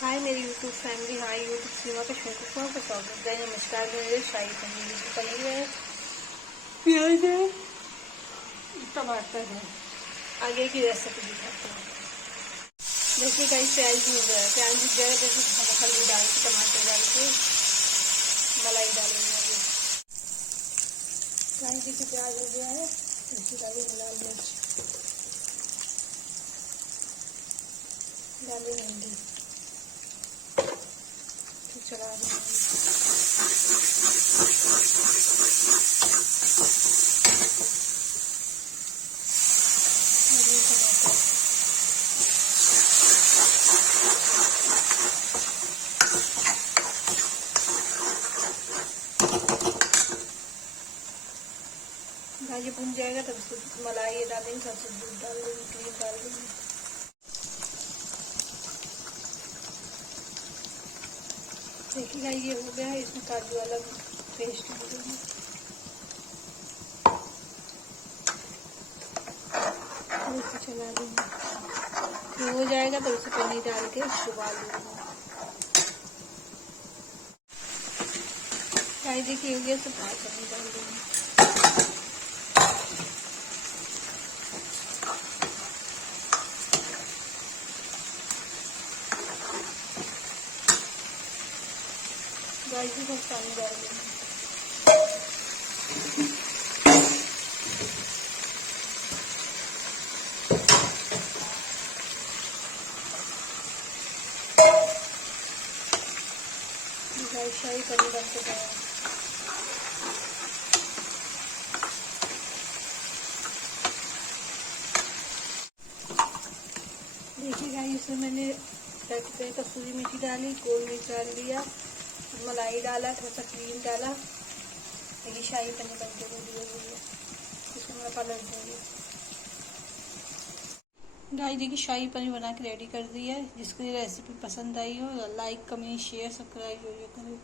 हाय मेरी YouTube family, hi YouTube सीमा के शौकों को स्वागत है। नमस्कार। मेरे शाही पनीर है, प्याज है, टमाटर है। आगे की रेसिपी दिखाते हैं। देखिए कहीं प्याज भून रहा है, प्याज भून जाएगा तो हल्दी डाल के, टमाटर डाल के, मलाई डालेंगे। प्याज देखिए प्याज हो गया है, इसकी डालेंगे लाल मिर्च, डालेंगे हल्दी, चला देंगे। भाजी भून जाएगा तब उसको मलाई डालेंगे, सबसे दूध डाल देंगे, क्रीम डाल देंगे। देखिएगा ये हो गया है, इसमें काजू वाला पेस्ट डाल देंगे, इसे चला देंगे। ये हो जाएगा तो उसे पनीर डाल के उबाल देंगे। फ्राई देखिए हो गया तो पनीर डाल देंगे। गाइस को पानी डाल देंगे। शाही पनीर बन के तैयार। देखिएगा इसमें मैंने कसूरी मेथी डाली, गोल मिर्च डाल दिया, मलाई डाला, थोड़ा सा क्रीम डाला। ये शाही पनीर बन के रेडी हो गई है। इसको मैं पलट दूंगी। गाइस देखिए शाही पनीर बना के रेडी कर दिया है। जिसको ये रेसिपी पसंद आई हो लाइक कमेंट शेयर सब्सक्राइब जरूर करें।